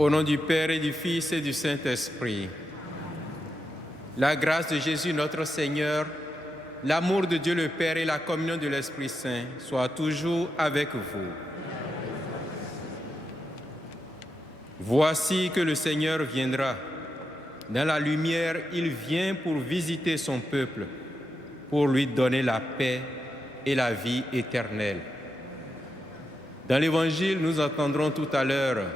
Au nom du Père et du Fils et du Saint-Esprit, la grâce de Jésus notre Seigneur, l'amour de Dieu le Père et la communion de l'Esprit Saint soient toujours avec vous. Voici que le Seigneur viendra. Dans la lumière, il vient pour visiter son peuple, pour lui donner la paix et la vie éternelle. Dans l'Évangile, nous entendrons tout à l'heure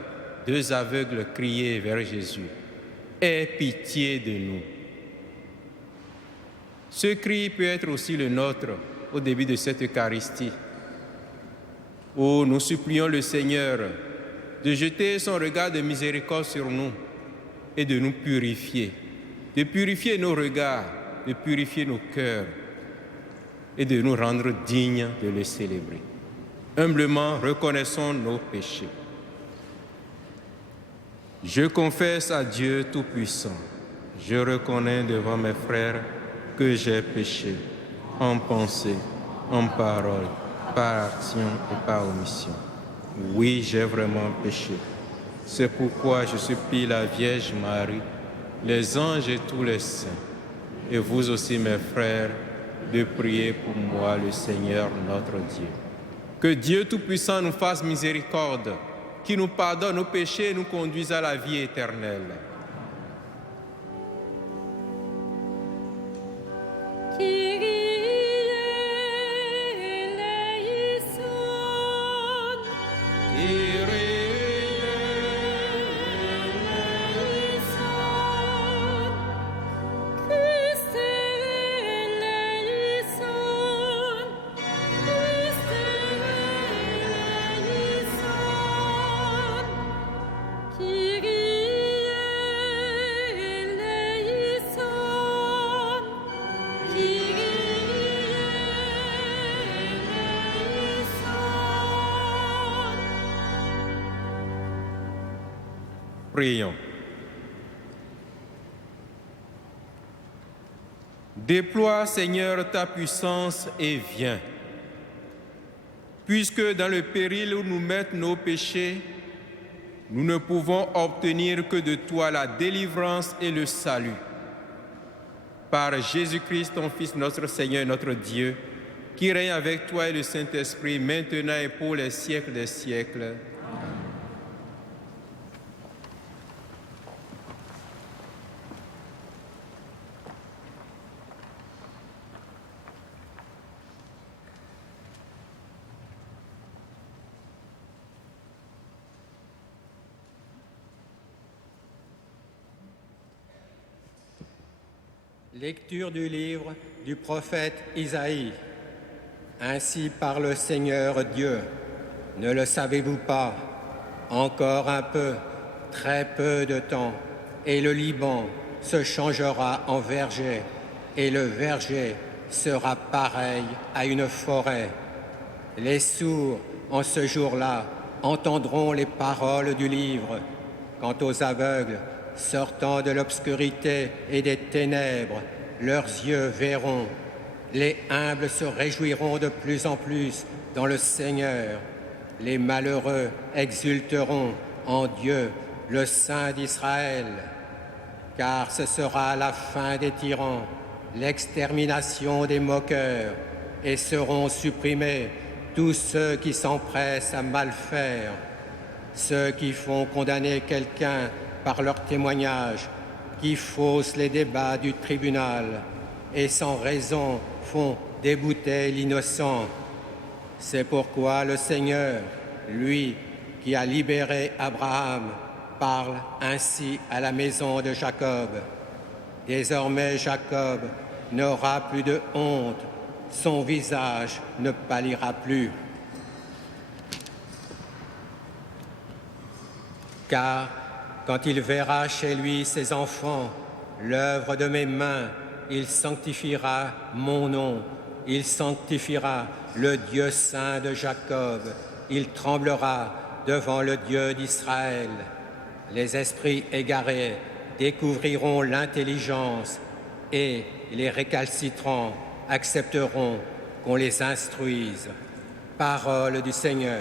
2 aveugles crier vers Jésus. « Aie pitié de nous !» Ce cri peut être aussi le nôtre au début de cette Eucharistie, où nous supplions le Seigneur de jeter son regard de miséricorde sur nous et de nous purifier, de purifier nos regards, de purifier nos cœurs et de nous rendre dignes de le célébrer. Humblement, reconnaissons nos péchés. Je confesse à Dieu Tout-Puissant, je reconnais devant mes frères que j'ai péché en pensée, en parole, par action et par omission. Oui, j'ai vraiment péché. C'est pourquoi je supplie la Vierge Marie, les anges et tous les saints, et vous aussi mes frères, de prier pour moi le Seigneur notre Dieu. Que Dieu Tout-Puissant nous fasse miséricorde, qui nous pardonne nos péchés et nous conduise à la vie éternelle. Prions. Déploie, Seigneur, ta puissance et viens. Puisque dans le péril où nous mettent nos péchés, nous ne pouvons obtenir que de toi la délivrance et le salut. Par Jésus-Christ, ton Fils, notre Seigneur et notre Dieu, qui règne avec toi et le Saint-Esprit, maintenant et pour les siècles des siècles. Lecture du livre du prophète Isaïe. Ainsi parle le Seigneur Dieu. Ne le savez-vous pas? Encore un peu, très peu de temps, et le Liban se changera en verger, et le verger sera pareil à une forêt. Les sourds, en ce jour-là, entendront les paroles du livre. Quant aux aveugles, sortant de l'obscurité et des ténèbres, leurs yeux verront. Les humbles se réjouiront de plus en plus dans le Seigneur. Les malheureux exulteront en Dieu, le Saint d'Israël. Car ce sera la fin des tyrans, l'extermination des moqueurs, et seront supprimés tous ceux qui s'empressent à mal faire, ceux qui font condamner quelqu'un par leur témoignage, qui faussent les débats du tribunal et sans raison font débouter l'innocent. C'est pourquoi le Seigneur, lui qui a libéré Abraham, parle ainsi à la maison de Jacob. Désormais Jacob n'aura plus de honte, son visage ne pâlira plus. Car quand il verra chez lui ses enfants, l'œuvre de mes mains, il sanctifiera mon nom, il sanctifiera le Dieu saint de Jacob, il tremblera devant le Dieu d'Israël. Les esprits égarés découvriront l'intelligence et les récalcitrants accepteront qu'on les instruise. Parole du Seigneur.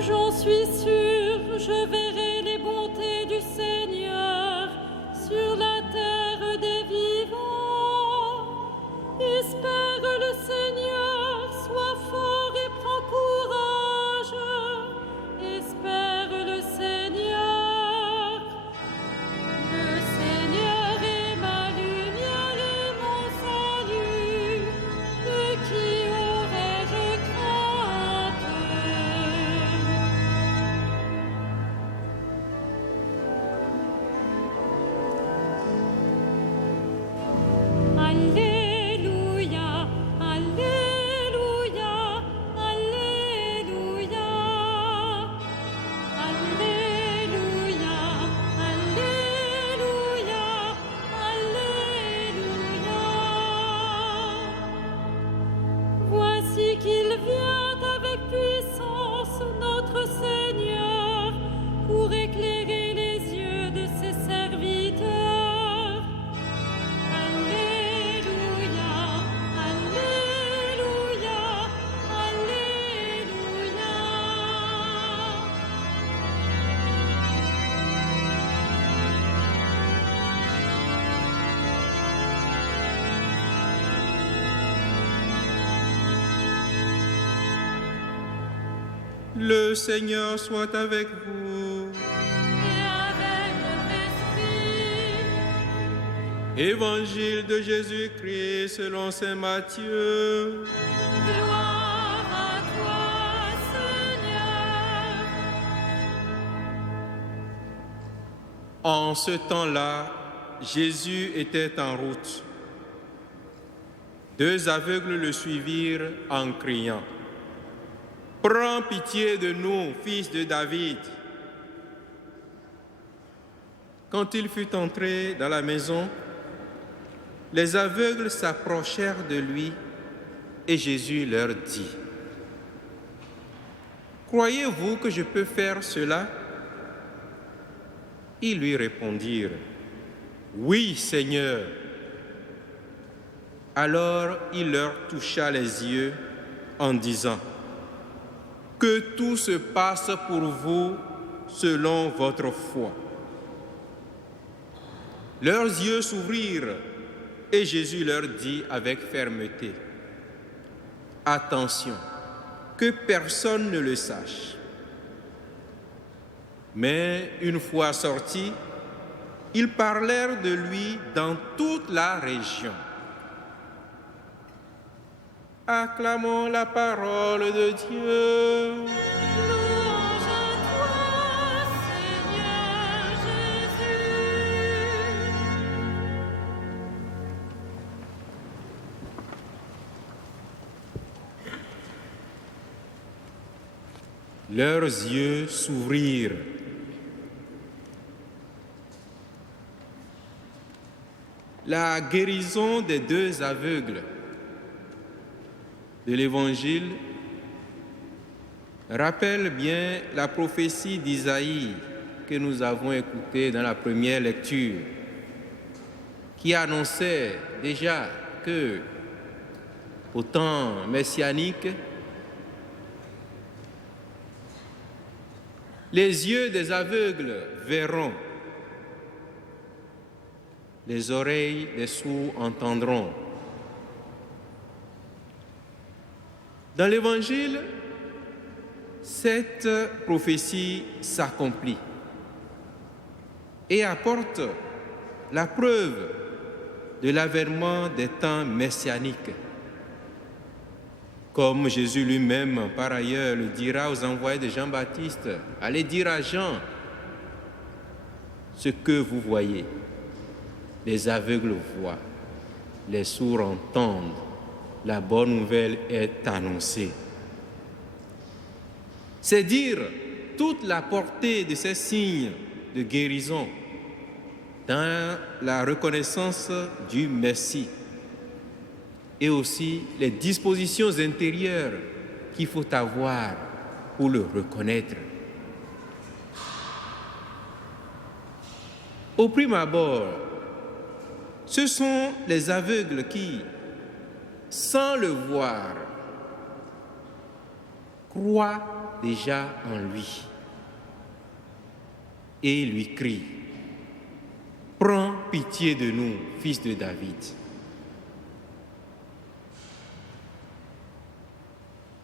J'en suis sûre, je verrai les bontés du Seigneur sur la terre des vivants. Espère le Seigneur, sois fort et prends courage. Espère le Seigneur. Le Seigneur est ma lumière et mon salut. De qui aurais-je crainte? Alléluia, Alléluia, Alléluia. Alléluia, Alléluia, Alléluia. Voici qu'il vient avec puissance, notre Seigneur, pour éclairer les yeux de ses serviteurs. Alléluia, Alléluia, Alléluia. Le Seigneur soit avec vous. Et avec votre esprit, Évangile de Jésus-Christ selon saint Matthieu. gloire à toi, Seigneur. En ce temps-là, Jésus était en route. Deux aveugles le suivirent en criant: Prends pitié de nous, fils de David. Quand il fut entré dans la maison, les aveugles s'approchèrent de lui et Jésus leur dit: Croyez-vous que je peux faire cela? Ils lui répondirent: Oui, Seigneur. Alors il leur toucha les yeux en disant: Que tout se passe pour vous selon votre foi. Leurs yeux s'ouvrirent et Jésus leur dit avec fermeté: Attention, que personne ne le sache. Mais une fois sortis, ils parlèrent de lui dans toute la région. Acclamons la parole de Dieu. Louange à toi, Seigneur Jésus. Leurs yeux s'ouvrirent. La guérison des deux aveugles de l'Évangile rappelle bien la prophétie d'Isaïe que nous avons écoutée dans la première lecture, qui annonçait déjà que, au temps messianique, les yeux des aveugles verront, les oreilles des sourds entendront. Dans l'Évangile, cette prophétie s'accomplit et apporte la preuve de l'avènement des temps messianiques. Comme Jésus lui-même, par ailleurs, le dira aux envoyés de Jean-Baptiste: Allez dire à Jean ce que vous voyez. Les aveugles voient, les sourds entendent, la bonne nouvelle est annoncée. C'est dire toute la portée de ces signes de guérison dans la reconnaissance du Messie et aussi les dispositions intérieures qu'il faut avoir pour le reconnaître. Au prime abord, ce sont les aveugles qui, sans le voir, croit déjà en lui et lui crie: prends pitié de nous, fils de David.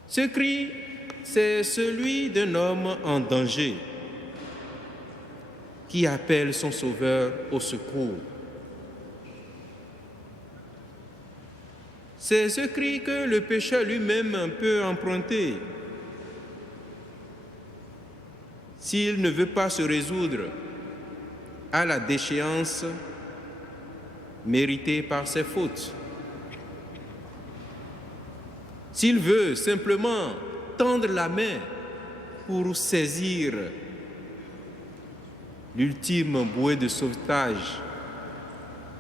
Ce cri, c'est celui d'un homme en danger qui appelle son sauveur au secours. C'est ce cri que le pécheur lui-même peut emprunter s'il ne veut pas se résoudre à la déchéance méritée par ses fautes. S'il veut simplement tendre la main pour saisir l'ultime bouée de sauvetage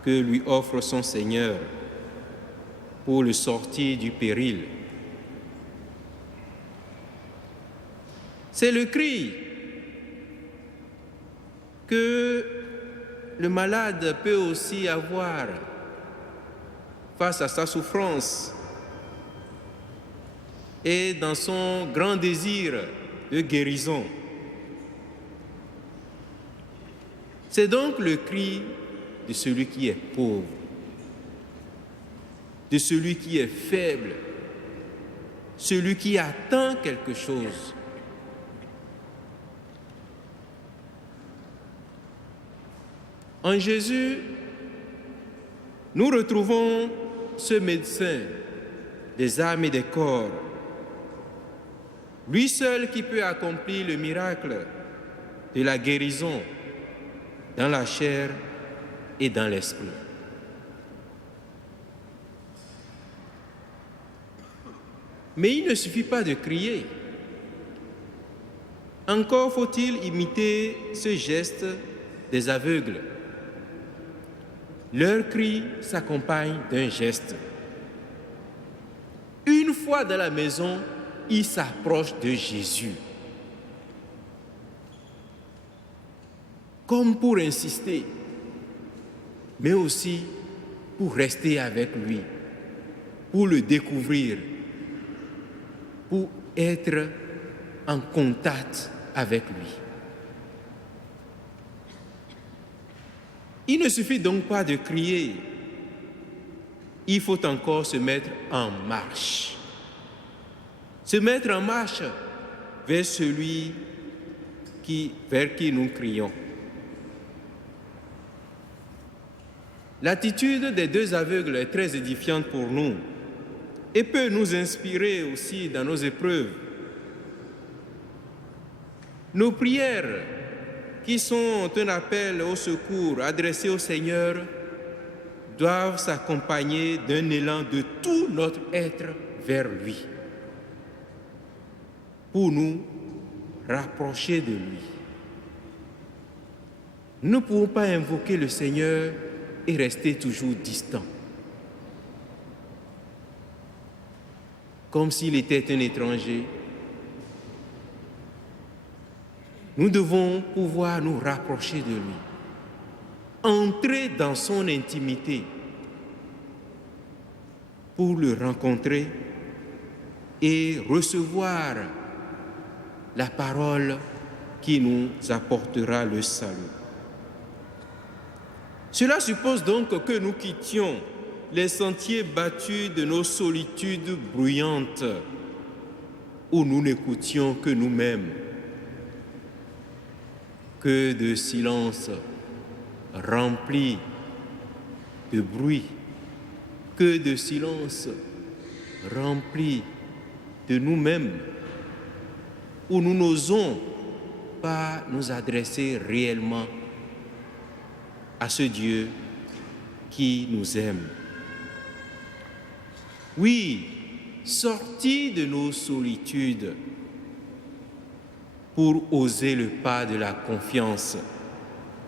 que lui offre son Seigneur pour le sortir du péril. C'est le cri que le malade peut aussi avoir face à sa souffrance et dans son grand désir de guérison. C'est donc le cri de celui qui est pauvre, de celui qui est faible, celui qui attend quelque chose. En Jésus, nous retrouvons ce médecin des âmes et des corps, lui seul qui peut accomplir le miracle de la guérison dans la chair et dans l'esprit. Mais il ne suffit pas de crier. Encore faut-il imiter ce geste des aveugles. Leur cri s'accompagne d'un geste. Une fois dans la maison, ils s'approchent de Jésus, comme pour insister, mais aussi pour rester avec lui, pour le découvrir, pour être en contact avec lui. Il ne suffit donc pas de crier, il faut encore se mettre en marche. Se mettre en marche vers celui vers qui nous crions. L'attitude des deux aveugles est très édifiante pour nous et peut nous inspirer aussi dans nos épreuves. Nos prières, qui sont un appel au secours adressé au Seigneur, doivent s'accompagner d'un élan de tout notre être vers lui, pour nous rapprocher de lui. Nous ne pouvons pas invoquer le Seigneur et rester toujours distants, comme s'il était un étranger. Nous devons pouvoir nous rapprocher de lui, entrer dans son intimité pour le rencontrer et recevoir la parole qui nous apportera le salut. Cela suppose donc que nous quittions les sentiers battus de nos solitudes bruyantes où nous n'écoutions que nous-mêmes. Que de silence rempli de bruit, que de silence rempli de nous-mêmes, où nous n'osons pas nous adresser réellement à ce Dieu qui nous aime. Oui, sortis de nos solitudes pour oser le pas de la confiance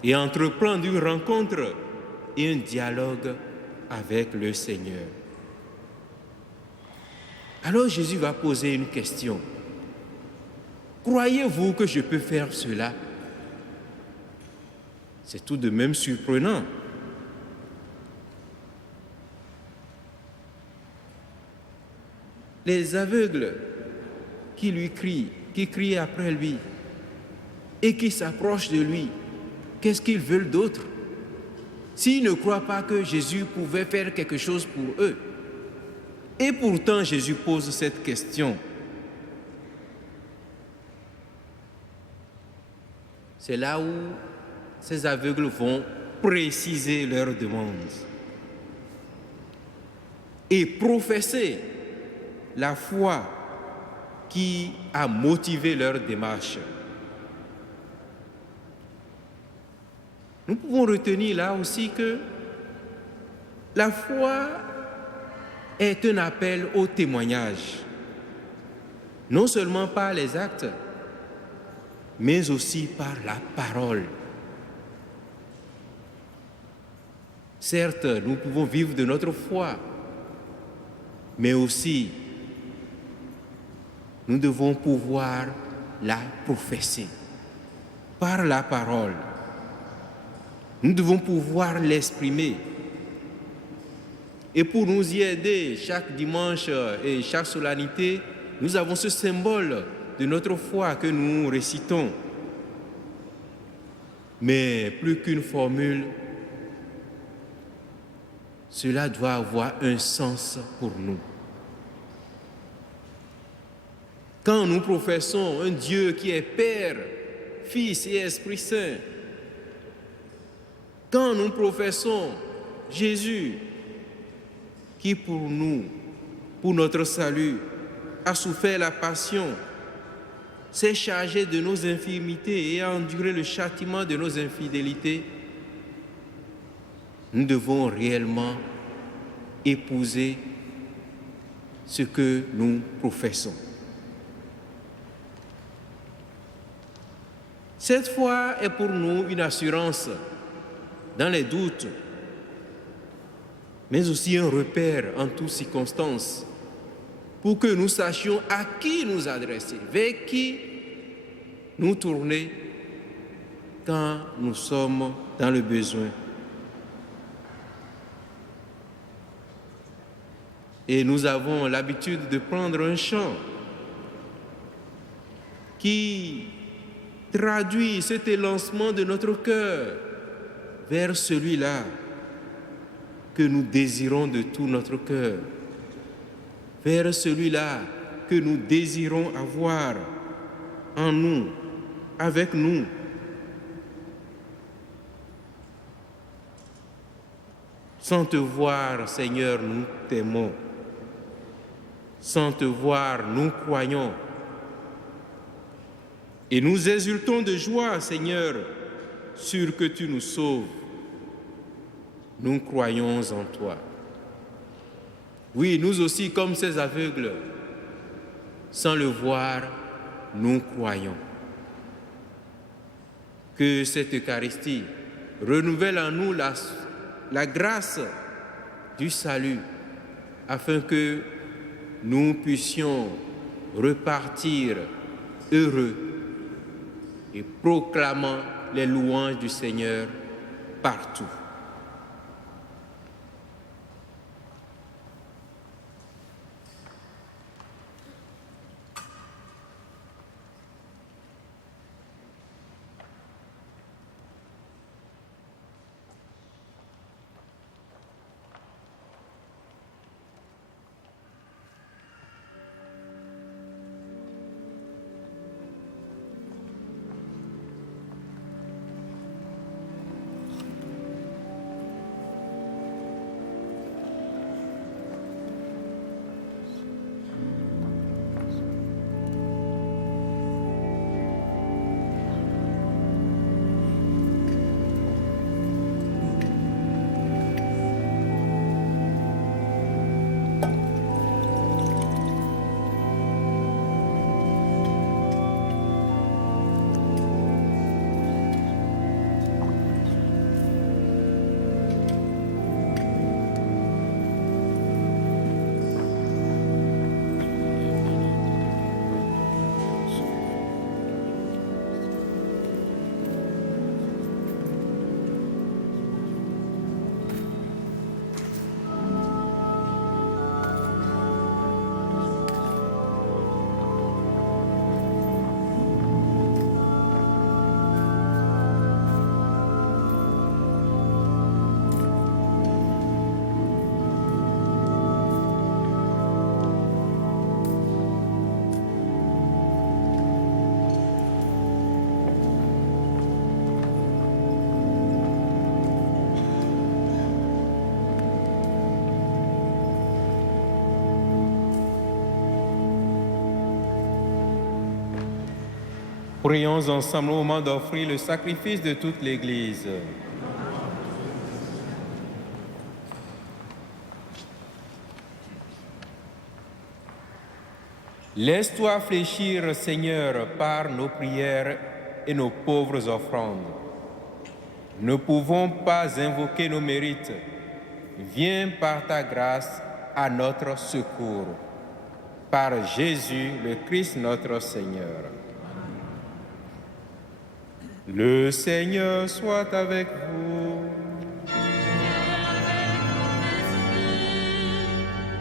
et entreprendre une rencontre et un dialogue avec le Seigneur. Alors Jésus va poser une question. Croyez-vous que je peux faire cela? C'est tout de même surprenant. Les aveugles qui crient après lui et qui s'approchent de lui. Qu'est-ce qu'ils veulent d'autre? S'ils ne croient pas que Jésus pouvait faire quelque chose pour eux. Et pourtant, Jésus pose cette question. C'est là où ces aveugles vont préciser leur demande et professer la foi qui a motivé leur démarche. Nous pouvons retenir là aussi que la foi est un appel au témoignage, non seulement par les actes, mais aussi par la parole. Certes, nous pouvons vivre de notre foi, mais aussi nous devons pouvoir la professer par la parole. Nous devons pouvoir l'exprimer. Et pour nous y aider, chaque dimanche et chaque solennité, nous avons ce symbole de notre foi que nous récitons. Mais plus qu'une formule, cela doit avoir un sens pour nous. Quand nous professons un Dieu qui est Père, Fils et Esprit Saint, quand nous professons Jésus qui pour nous, pour notre salut, a souffert la passion, s'est chargé de nos infirmités et a enduré le châtiment de nos infidélités, nous devons réellement épouser ce que nous professons. Cette foi est pour nous une assurance dans les doutes, mais aussi un repère en toutes circonstances pour que nous sachions à qui nous adresser, vers qui nous tourner quand nous sommes dans le besoin. Et nous avons l'habitude de prendre un chant qui traduit cet élancement de notre cœur vers celui-là que nous désirons de tout notre cœur, vers celui-là que nous désirons avoir en nous, avec nous. Sans te voir, Seigneur, nous t'aimons. Sans te voir, nous croyons. Et nous exultons de joie, Seigneur, sûr que tu nous sauves. Nous croyons en toi. Oui, nous aussi, comme ces aveugles, sans le voir, nous croyons. Que cette Eucharistie renouvelle en nous la grâce du salut, afin que nous puissions repartir heureux et proclamant les louanges du Seigneur partout. Prions ensemble au moment d'offrir le sacrifice de toute l'Église. Laisse-toi fléchir, Seigneur, par nos prières et nos pauvres offrandes. Nous ne pouvons pas invoquer nos mérites. Viens par ta grâce à notre secours. Par Jésus, le Christ notre Seigneur. Le Seigneur soit avec vous.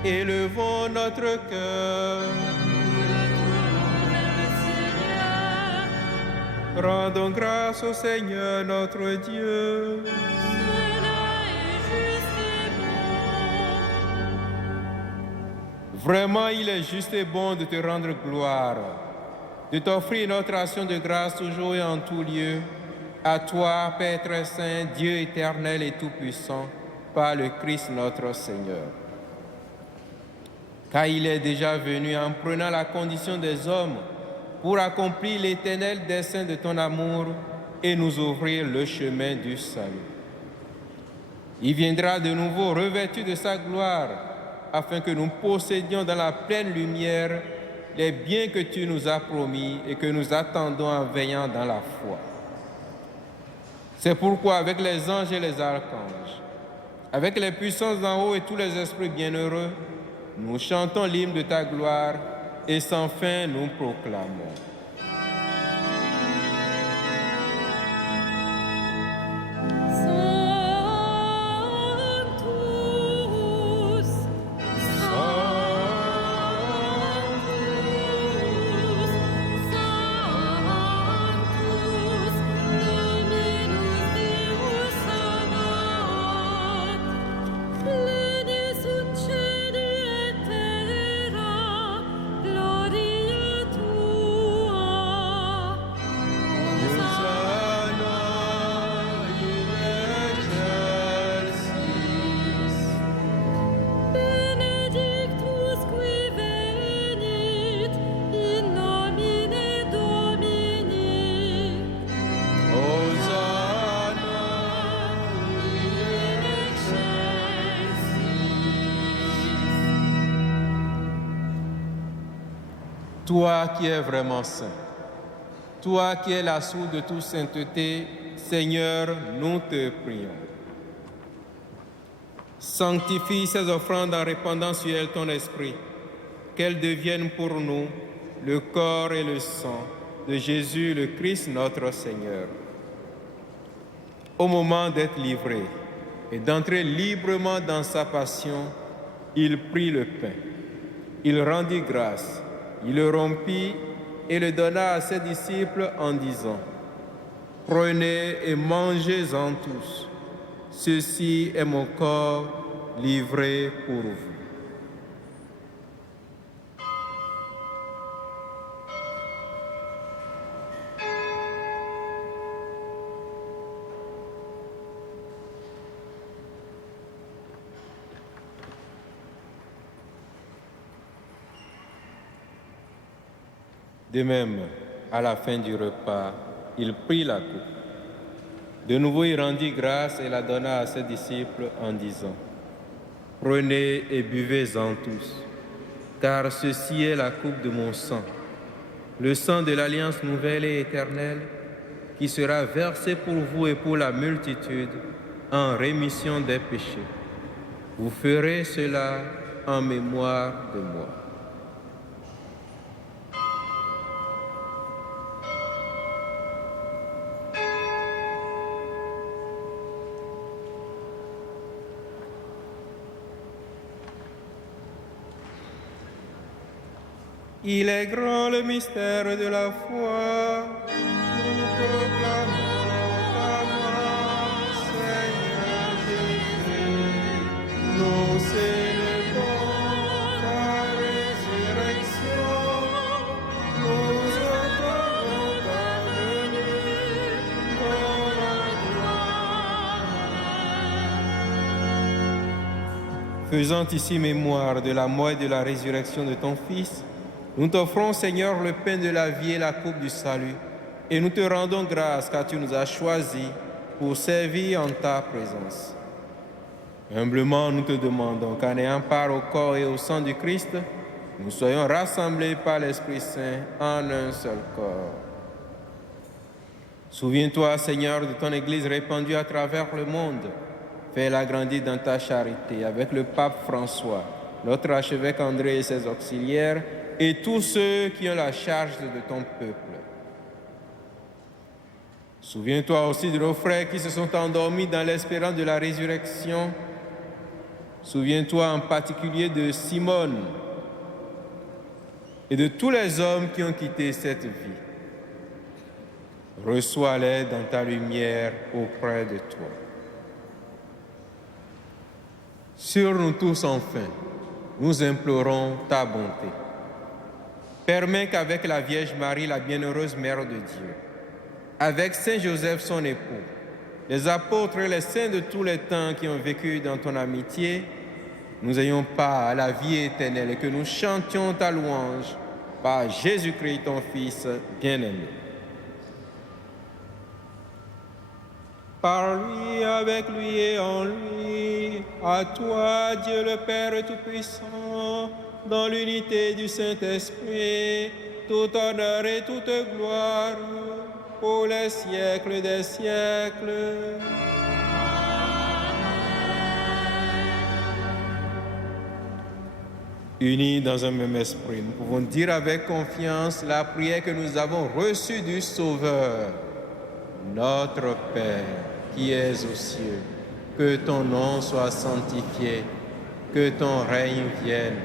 Élevons notre cœur. Rendons grâce au Seigneur notre Dieu. Vraiment, il est juste et bon de te rendre gloire, de t'offrir notre action de grâce toujours et en tout lieu, à toi, Père très saint, Dieu éternel et tout-puissant, par le Christ notre Seigneur. Car il est déjà venu en prenant la condition des hommes pour accomplir l'éternel dessein de ton amour et nous ouvrir le chemin du salut. Il viendra de nouveau revêtu de sa gloire, afin que nous possédions dans la pleine lumière les biens que tu nous as promis et que nous attendons en veillant dans la foi. C'est pourquoi avec les anges et les archanges, avec les puissances d'en haut et tous les esprits bienheureux, nous chantons l'hymne de ta gloire et sans fin nous proclamons. Toi qui es vraiment saint, toi qui es la source de toute sainteté, Seigneur, nous te prions. Sanctifie ces offrandes en répandant sur elles ton esprit, qu'elles deviennent pour nous le corps et le sang de Jésus le Christ notre Seigneur. Au moment d'être livré et d'entrer librement dans sa passion, il prit le pain, il rendit grâce, il le rompit et le donna à ses disciples en disant : « Prenez et mangez-en tous. Ceci est mon corps livré pour vous. » De même, à la fin du repas, il prit la coupe. De nouveau, il rendit grâce et la donna à ses disciples en disant : « Prenez et buvez-en tous, car ceci est la coupe de mon sang, le sang de l'alliance nouvelle et éternelle, qui sera versé pour vous et pour la multitude en rémission des péchés. Vous ferez cela en mémoire de moi. » Il est grand le mystère de la foi. Nous proclamons ta mort, Seigneur Jésus. Nous célébrons ta résurrection. Nous attendons ta venue dans la gloire. Faisant ici mémoire de la mort et de la résurrection de ton Fils, nous t'offrons, Seigneur, le pain de la vie et la coupe du salut, Et nous te rendons grâce car tu nous as choisis pour servir en ta présence. Humblement, nous te demandons qu'en ayant part au corps et au sang du Christ, nous soyons rassemblés par l'Esprit Saint en un seul corps. Souviens-toi, Seigneur, de ton Église répandue à travers le monde. Fais-la grandir dans ta charité avec le pape François, notre archevêque André et ses auxiliaires, et tous ceux qui ont la charge de ton peuple. Souviens-toi aussi de nos frères qui se sont endormis dans l'espérance de la résurrection. Souviens-toi en particulier de Simone et de tous les hommes qui ont quitté cette vie. Reçois-les dans ta lumière auprès de toi. Sur nous tous, enfin, nous implorons ta bonté. Permets qu'avec la Vierge Marie, la bienheureuse Mère de Dieu, avec Saint Joseph, son époux, les apôtres et les saints de tous les temps qui ont vécu dans ton amitié, nous ayons part à la vie éternelle et que nous chantions ta louange par Jésus-Christ, ton Fils bien-aimé. Par lui, avec lui et en lui, à toi, Dieu le Père Tout-Puissant, dans l'unité du Saint-Esprit, tout honneur et toute gloire, pour les siècles des siècles. Unis dans un même esprit, nous pouvons dire avec confiance la prière que nous avons reçue du Sauveur. Notre Père, qui es aux cieux, que ton nom soit sanctifié, que ton règne vienne,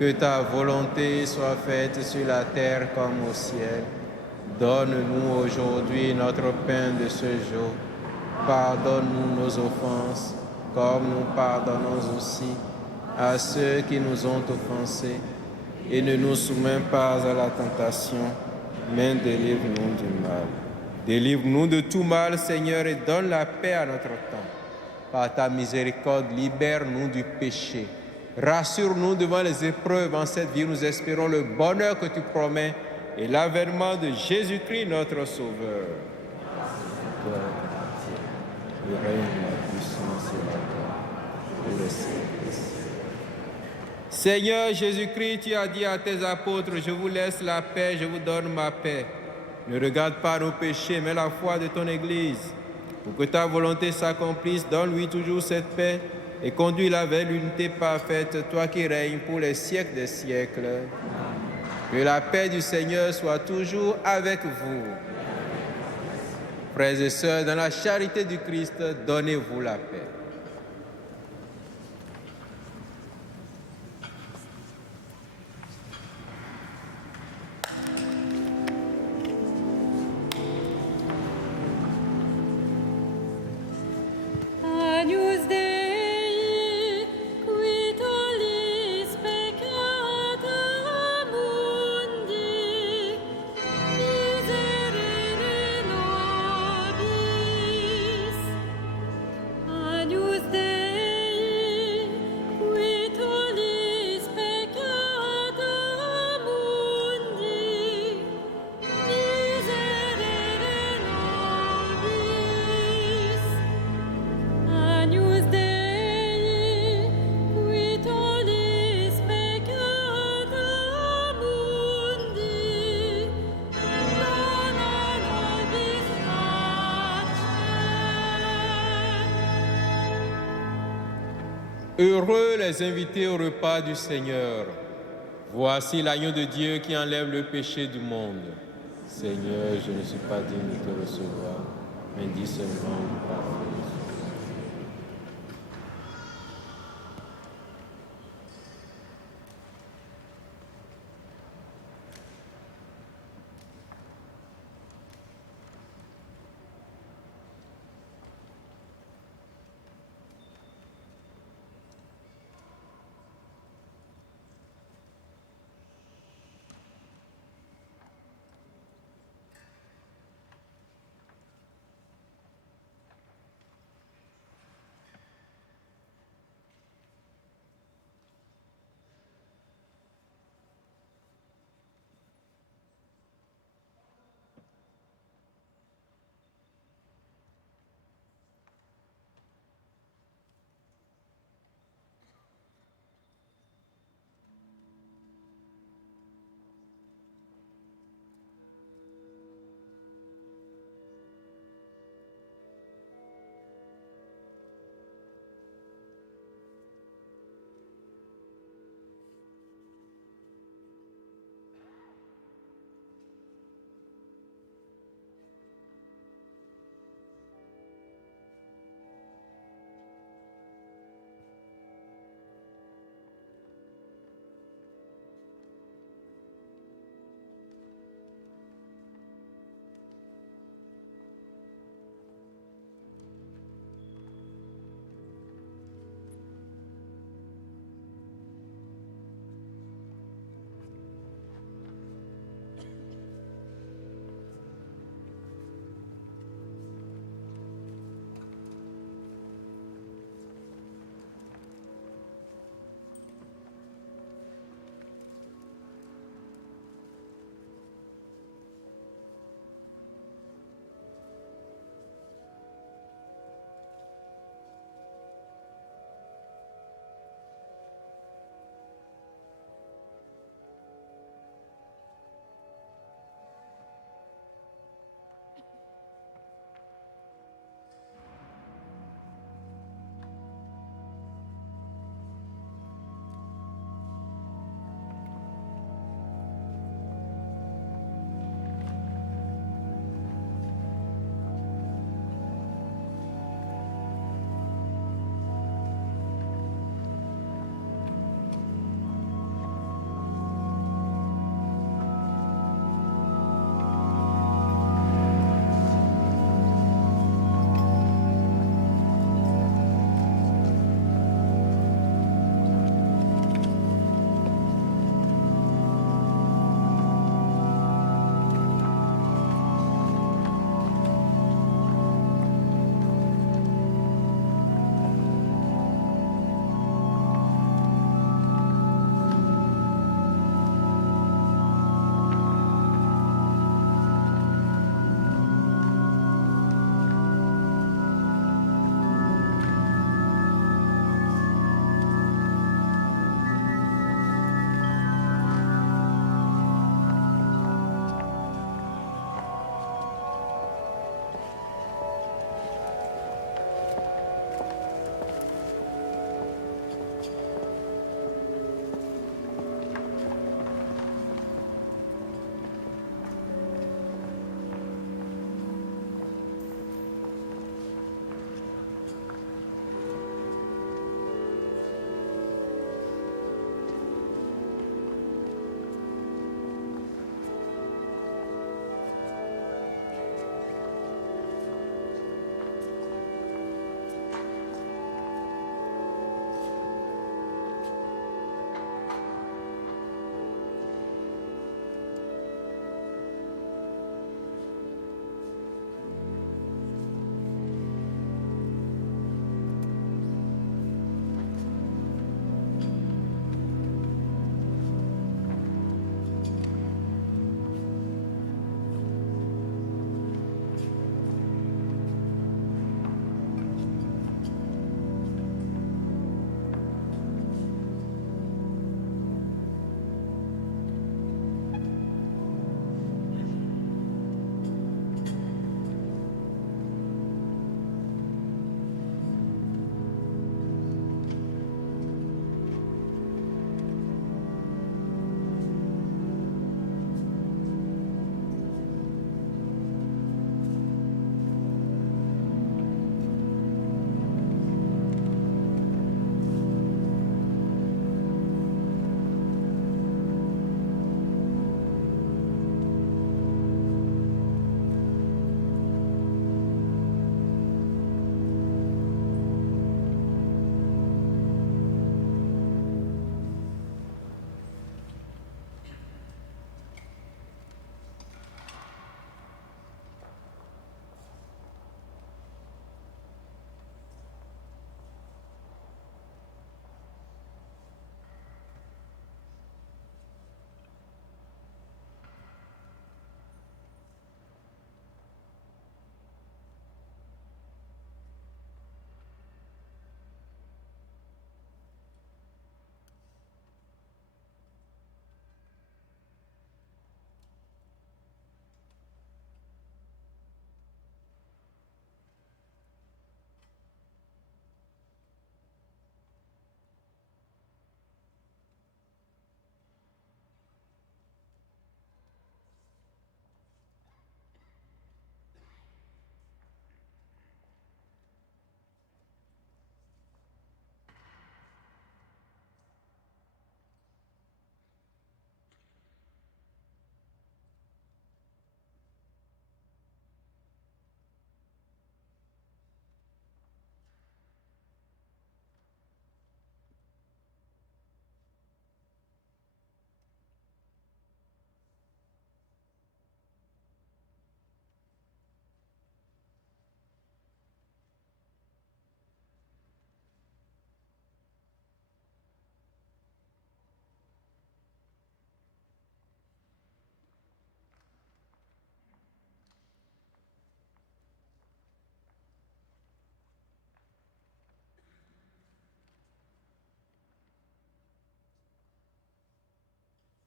que ta volonté soit faite sur la terre comme au ciel. Donne-nous aujourd'hui notre pain de ce jour. Pardonne-nous nos offenses, comme nous pardonnons aussi à ceux qui nous ont offensés. Et ne nous soumets pas à la tentation, mais délivre-nous du mal. Délivre-nous de tout mal, Seigneur, et donne la paix à notre temps. Par ta miséricorde, libère-nous du péché. Rassure-nous devant les épreuves en cette vie. Nous espérons le bonheur que tu promets et l'avènement de Jésus-Christ, notre Sauveur. Toi, le règne, la puissance et la gloire pour les siècles. Seigneur Jésus-Christ, tu as dit à tes apôtres, je vous laisse la paix, je vous donne ma paix. Ne regarde pas nos péchés, mais la foi de ton Église. Pour que ta volonté s'accomplisse, donne-lui toujours cette paix et conduis-la vers l'unité parfaite, toi qui règnes pour les siècles des siècles. Que la paix du Seigneur soit toujours avec vous. Frères et sœurs, dans la charité du Christ, donnez-vous la paix. Agnus Dei, qui tollis peccata mundi, miserere nobis. Agnus Dei, qui tollis peccata mundi, miserere nobis. Agnus Dei, qui tollis peccata mundi, dona nobis pace. Heureux les invités au repas du Seigneur. Voici l'agneau de Dieu qui enlève le péché du monde. Seigneur, je ne suis pas digne de te recevoir, mais dis seulement une parole.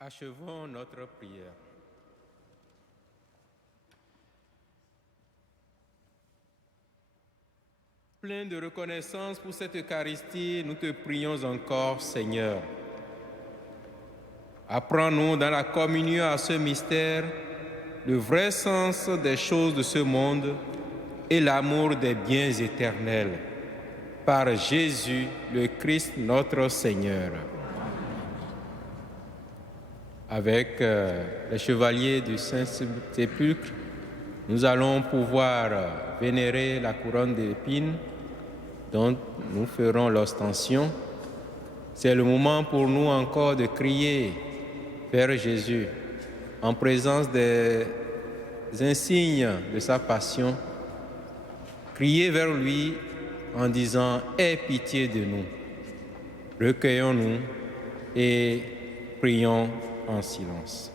Achevons notre prière. Plein de reconnaissance pour cette Eucharistie, nous te prions encore, Seigneur. Apprends-nous dans la communion à ce mystère le vrai sens des choses de ce monde et l'amour des biens éternels. Par Jésus, le Christ, notre Seigneur. Avec les chevaliers du Saint-Sépulcre, nous allons pouvoir vénérer la couronne d'épines dont nous ferons l'ostension. C'est le moment pour nous encore de crier vers Jésus en présence des insignes de sa passion. Crier vers lui en disant « Aie pitié de nous ». Recueillons-nous et prions en silence.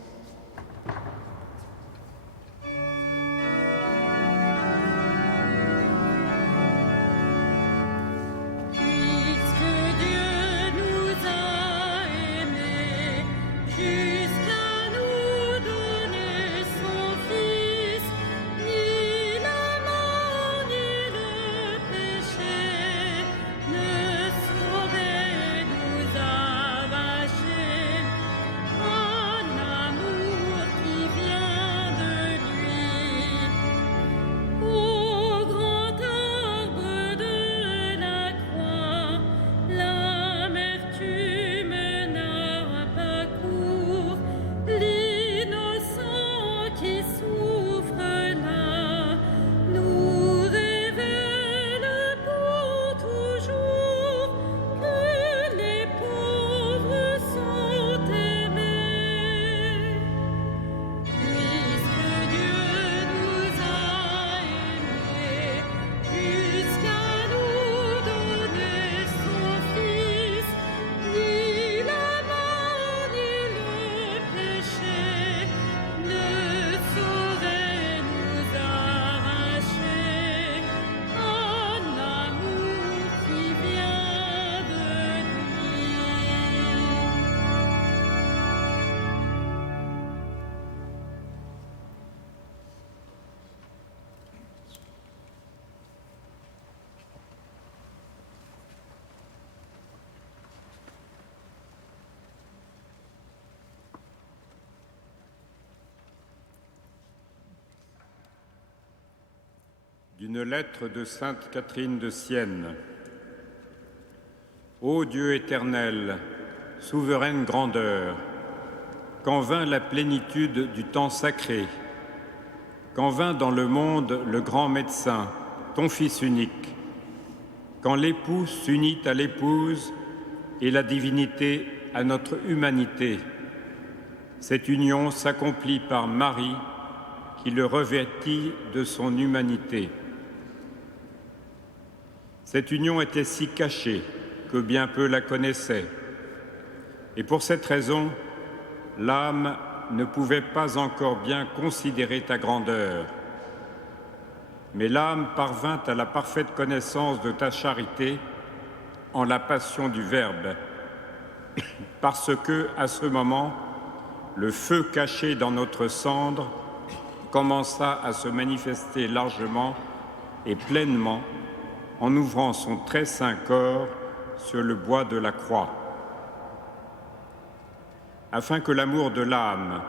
D'une lettre de sainte Catherine de Sienne. Ô Dieu éternel, souveraine grandeur, quand vint la plénitude du temps sacré, quand vint dans le monde le grand médecin, ton Fils unique, quand l'époux s'unit à l'épouse et la divinité à notre humanité, cette union s'accomplit par Marie qui le revêtit de son humanité. Cette union était si cachée que bien peu la connaissaient. Et pour cette raison, l'âme ne pouvait pas encore bien considérer ta grandeur. Mais l'âme parvint à la parfaite connaissance de ta charité en la passion du Verbe, parce que, à ce moment, le feu caché dans notre cendre commença à se manifester largement et pleinement en ouvrant son très saint corps sur le bois de la croix. Afin que l'amour de l'âme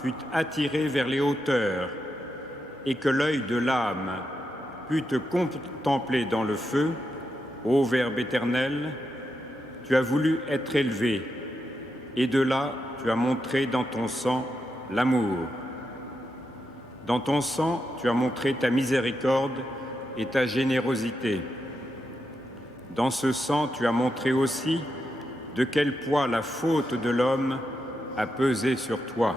fût attiré vers les hauteurs et que l'œil de l'âme pût te contempler dans le feu, ô Verbe éternel, tu as voulu être élevé, et de là tu as montré dans ton sang l'amour. Dans ton sang, tu as montré ta miséricorde et ta générosité. Dans ce sang, tu as montré aussi de quel poids la faute de l'homme a pesé sur toi.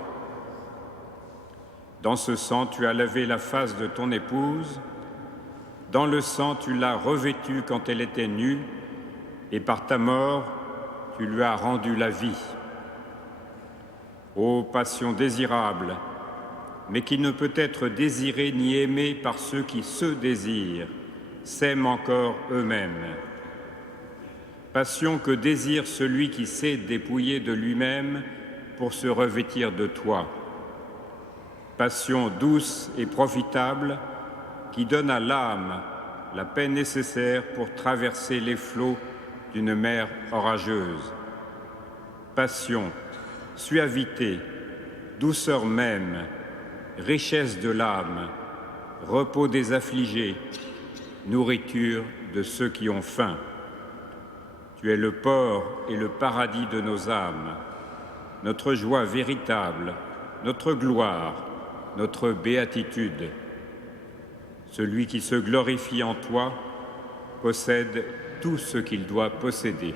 Dans ce sang, tu as lavé la face de ton épouse. Dans le sang, tu l'as revêtue quand elle était nue, et par ta mort, tu lui as rendu la vie. Ô passion désirable, mais qui ne peut être désirée ni aimée par ceux qui se désirent, s'aiment encore eux-mêmes. Passion que désire celui qui sait dépouiller de lui-même pour se revêtir de toi. Passion douce et profitable qui donne à l'âme la paix nécessaire pour traverser les flots d'une mer orageuse. Passion, suavité, douceur même, richesse de l'âme, repos des affligés, nourriture de ceux qui ont faim. Tu es le port et le paradis de nos âmes, notre joie véritable, notre gloire, notre béatitude. Celui qui se glorifie en toi possède tout ce qu'il doit posséder.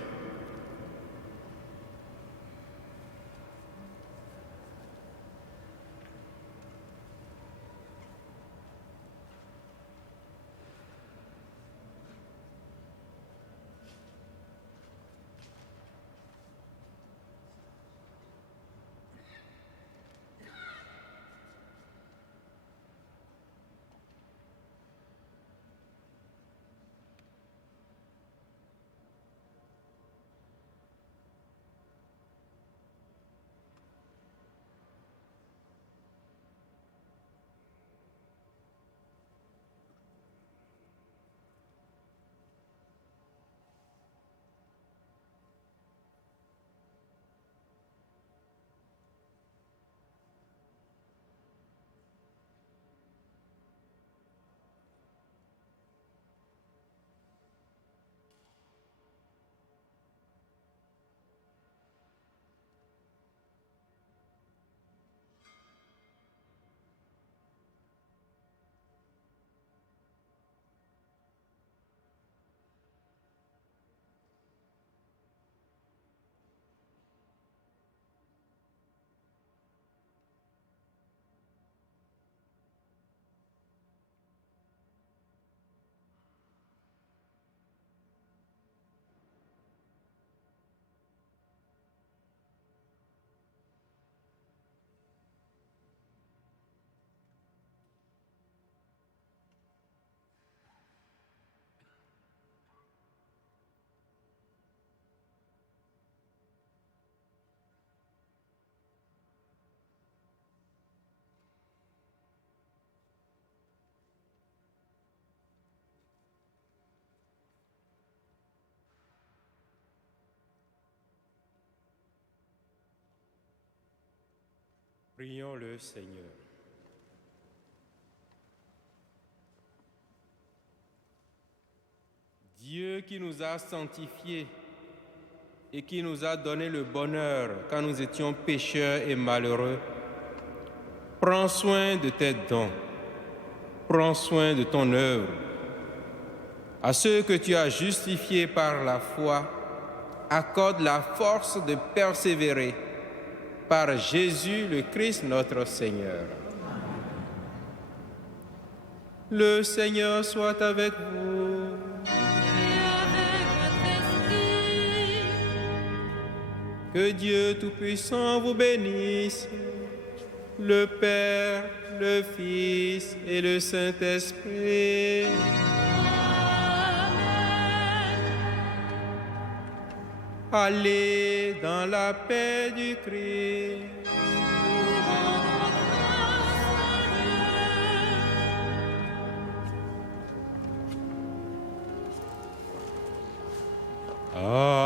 Prions le Seigneur. Dieu qui nous a sanctifiés et qui nous a donné le bonheur quand nous étions pécheurs et malheureux, prends soin de tes dons, prends soin de ton œuvre. À ceux que tu as justifiés par la foi, accorde la force de persévérer par Jésus le Christ notre Seigneur. Le Seigneur soit avec vous. Et avec votre esprit. Que Dieu Tout-Puissant vous bénisse, le Père, le Fils et le Saint-Esprit. Amen. Allez dans la paix du Christ. Nous rendons grâce à Dieu.